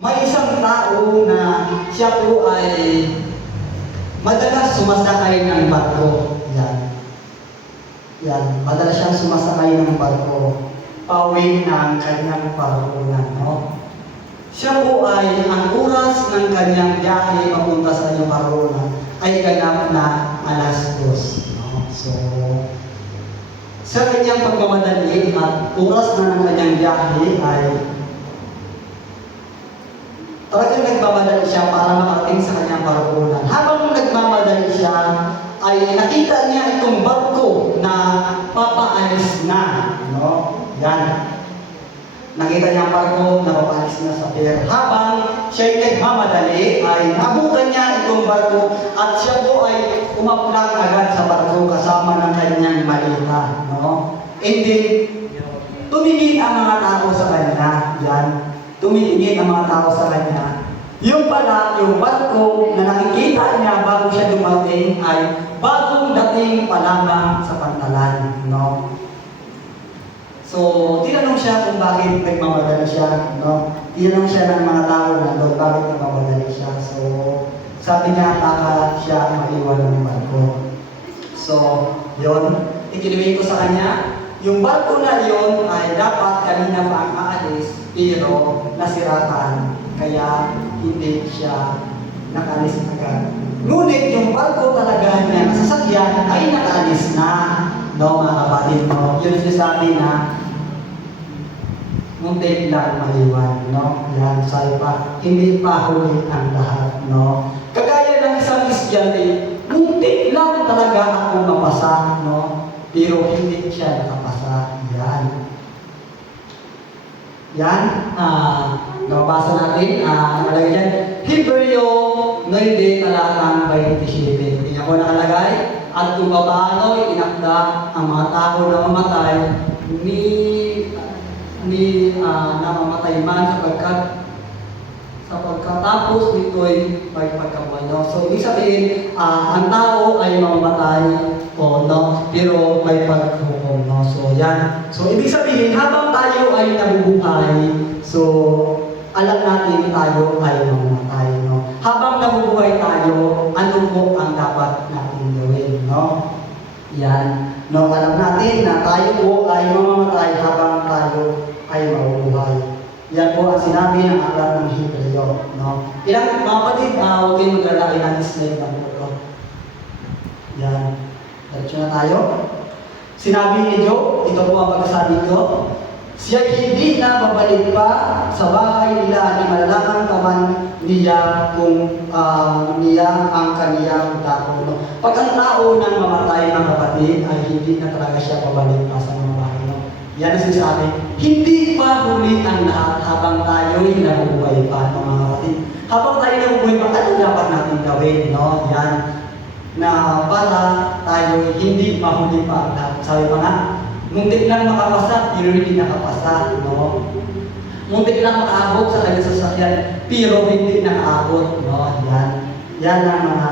May isang tao na siya po ay madalas sumasakay ng barko. Yan. Madalas siyang sumasakay ng barko. Pauwi ng kanyang parunan, no? Siya po ay ang oras ng kanyang biyahe papunta sa kanyang parunan ay ganap na 2:00, no? So, sa kanyang pagmamadali at oras na ng kanyang biyahe ay talagang nagmamadali siya para makarating sa kanyang parunan. Habang nagmamadali siya, ay nakita niya itong barko na papaalis na. No? Yan. Nakita niya ang barko na papaalis na sa pier. Habang siya'y nagmamadali, ay nabutan niya itong barko at siya po ay umaplang agad sa barko kasama ng kanyang malita. No? And then, tumingin ang mga tao sa kanya. Yan. Tumitingin ang mga tao sa kanya. Yung pala, yung barko na nakikita niya bago siya dumating ay bagong dating pa lamang sa pantalan. No? So, tinanong siya kung bakit nagmamadali siya. No? Tinanong siya ng mga tao na doon bakit nagmamadali siya. So, sabi niya, baka siya maiwan ng barko. So, yun. Ikinuwi ko sa kanya, yung barko na yun ay dapat kanina pa ang aalis, pero nasiratan, kaya hindi siya nakaalis agad. Ngunit yung barko talaga na nasasakyan ay nakaalis na. No, mga kapatid, no? Yun sinasabi na muntik lang maliwan, no? Yan, sabi pa, hindi pa huli ang lahat, no? Kagaya ng isang estudyante, muntik lang talaga ako mapasa, no? Pero hindi siya nakapasa. Yan, nababasa natin, nakalagay dyan, Hebreo 9, talatang 27. Hindi ko nakalagay, at kung paano inakda ang mga tao na mamatay, namamatay man sapagkat tapos nito'y may pagkabuhay. No? So, ibig sabihin, ang tao ay mamamatay, no? Pero may paghukom. No? So, yan. So, ibig sabihin, habang tayo ay nabubuhay, so, alam natin tayo ay mamamatay. No? Habang nabubuhay tayo, ano po ang dapat natin gawin? No? Yan. No, alam natin na tayo po ay mamamatay habang tayo ay mabubuhay. Yan po ang sinabi ng aklat ng Hebreo. No? Ilang mga kapatid, huwag kayong mag-alala, natin slide lang po ito. Yan. Diretso na tayo. Sinabi ni Job, ito po ang pagkasabi ko, siya hindi na babalik pa sa bahay nila ni malalaman pa man niya kung niya ang kaniyang tao. No? Pag ang tao nang mamatay ng kapatid ay hindi na talaga siya babalik pa sa mga bahay. No? Yan ang sinasabi. Hindi pa huli ang lahat habang tayo'y nabubuhay pa, no, mga kapatid. Habang tayo nabubuhay pa, ano dapat natin gawin? No? Yan. Na para tayo hindi mahuli pa ang lahat. Sabi pa nga, muntik lang makapasa, pero hindi nakapasa. No? Muntik lang makaabot sa kanyang sasakyan, pero hindi nakaabot. No? Yan ang mga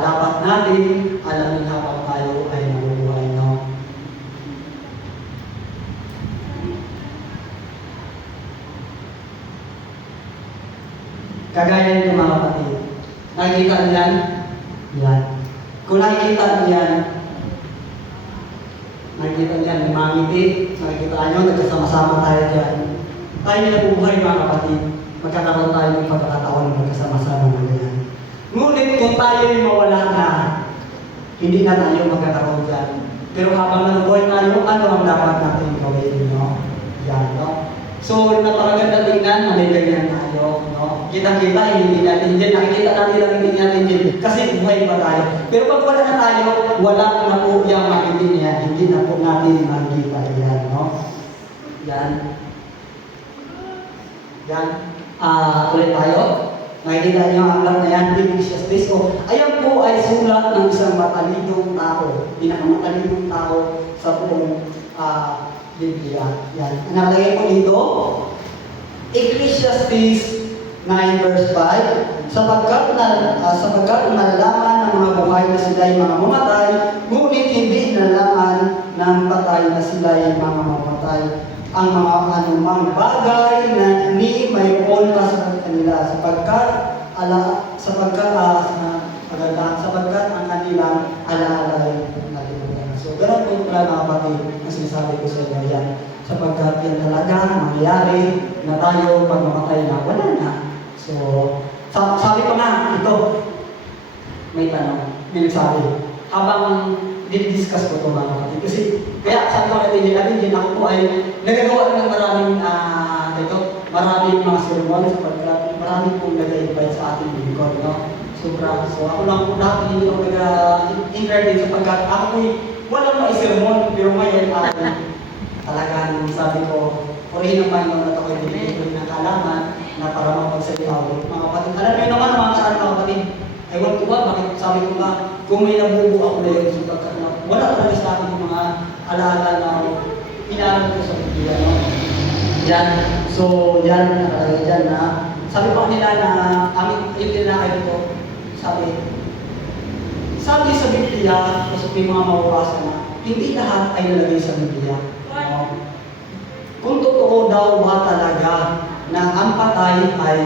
dapat natin alamin habang tayo ay nabubuhay. No? Kagaya nito mga kapatid. Nakikita niyan? Yan. Kung nakikita niyan, lumangiti, nakikita nyo, nagkasama-sama tayo dyan. Tayo na nabubuhay mga kapatid, magkakaroon tayo ng pagkakataon na magkasama-sama na ganyan. Ngunit kung tayo'y mawala na, hindi na tayo magkakaroon dyan. Pero habang nabubuhay tayo, ano ang dapat natin gawin? No? Yan, no? So, napakaganda tingnan, naligayan tayo, no? Kita-kita, hindi natin dyan, nakikita natin lang hindi natin dyan, kasi buhay pa tayo. Pero pag wala na tayo, wala na po yung makikita niya, hindi na po natin makikita yan, no? Yan. Ulit tayo. Nakikita niyo ang aklat na yan, Ecclesiastes. So, ayan po ay sulat ng isang matalinong tao, pinakamatalindong tao sa buong Biblia. Yan. Ang nakalagay po dito, Ecclesiastes 9 verse 5, sapagkat nalalaman ng mga buhay na sila'y mga mamatay, ngunit hindi nalalaman ng patay na sila'y mga mamatay. Ang mga anumang bagay na ni mayroon pa sa nila sapagkat ang kanilang alaala ay nalimutan. So, ganun po pala mga kapatid ang sinasabi ko sa inyo yan. Sapagkat yan talaga mangyayari na tayo pag mamatay na, wala na. So, sabi ko nga, ito, may tanong, may nagsabi. Habang dinidiscuss ko ito mga kapatid. Kasi, kaya sabi ko natin din ako po ay nagagawa ng maraming mga sermon sapagkat maraming pong nag-invite sa ating lingkod, no? Sobra. So ako lang po dati hindi ako nag-encourage sapagkat ako ay walang mai-sermon, pero ngayon ay talagang sabi ko, purihin ang Panginoon at ako'y binigyan ng kaalaman na para mapagsalita ulit. Mga kapatid, alam niyo naman mga saan mga kapatid, ewan ko ba, bakit sabi ko nga, kung may nabubo ako na yun, sapagkat wala talaga sa akin yung mga alaala na inaaral ko sa Biblia, no? Yan. So, yan, nakalagay dyan na, sabi pa nila na, yung tinakay ko, sabi sa Biblia, kasi may mga mababasa na, hindi lahat ay nalagay sa Biblia. No? Kung totoo daw ba talaga na ang patay ay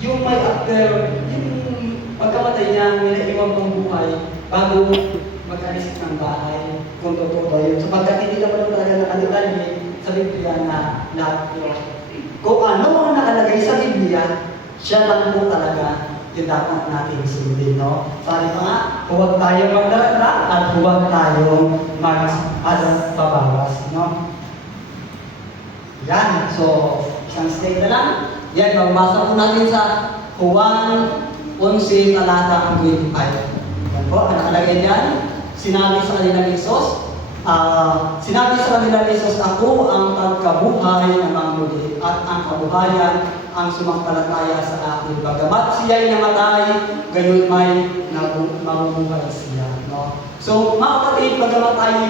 yung may after, yung pagkamatay niya, may naiwan pang buhay bago mag-alis ng bahay. Kung totoo daw yun. Sapagkat hindi naman talaga nakalagay sa Biblia na kung ano ang nakalagay sa Biblia, siya lang po talaga yung dapat natin sundin, no? Sabi pa nga, huwag tayong magdaragdag at huwag tayong magpabawas, no? Yan. So, isang stay na lang. Yan, magbasa po natin sa Juan 11, talata 25. Yan po, ang nakalagay dyan, sinabi sa kanila ni Jesus, ako ang pagkabuhay na mamuli at ang kabuhayan ang sumampalataya sa akin. Bagamat siya'y namatay, gayon may mabubuhay siya. No? So, mga kapatid, bagamat tayo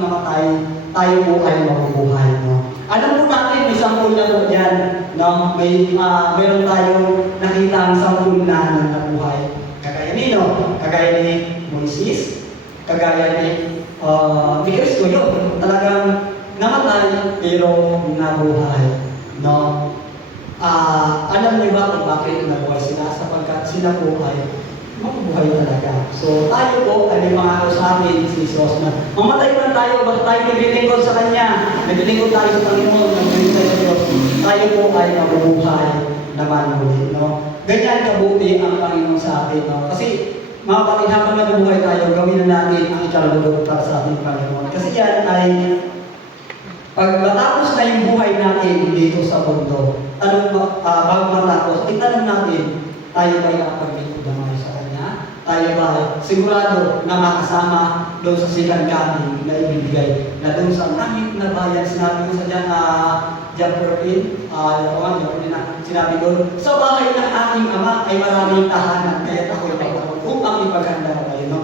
namatay, tayo po ay mabubuhay. No? Alam po natin, may sampul na po yan. No? Meron tayong nakita ang sampul na nabuhay. Kagaya ni, no? Kagaya ni Moises, kagaya ni Cristo yun. Talagang namatay, pero nabuhay. No? Alam niyo ba kung bakit nabuhay sila? Sapagkat sila po ay mabubuhay talaga. So, tayo po ay may mga sa amin si Jesus na mamatay man tayo, basta tayo naglilingkod sa Kanya, naglilingkod tayo sa Panginoon, naglilingkod tayo sa Diyos, tayo po ay mabubuhay naman ulit. No? Ganyan kabuti ang Panginoon sa atin. No? Kasi, mga kapatid, habang nabubuhay tayo, gawin na natin ang ikalulog para sa ating Panginoon. Kasi yan ay pag matapos na yung buhay natin dito sa mundo, bago matapos, itanong natin, tayo ba yung nakapag-lingkod naman sa Kanya? Tayo ba sigurado na makasama doon sa silang kami na ibibigay? Na doon sa langit na bayan, sinabi ko sa dyan, sinabi ko, sa bahay ng aking ama ay maraming tahanan, kaya ako'y pagkakot upang ipaganda ko kayo. No?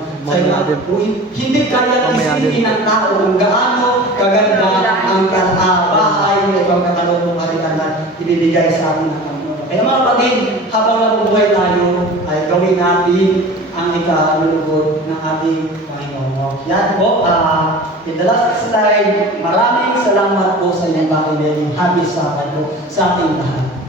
Hindi kaya isipin ng tao kung gaano kaganda ang bahay na ibang katalong ng karilanan ibibigay sa atin ng Panginoon. Kaya mga kapatid, habang nabubuhay tayo, ay gawin natin ang ikalulugod ng ating Panginoon. Yan po, in the last slide, maraming salamat po sa inyong pakinig. Happy Sabbath po sa ating lahat.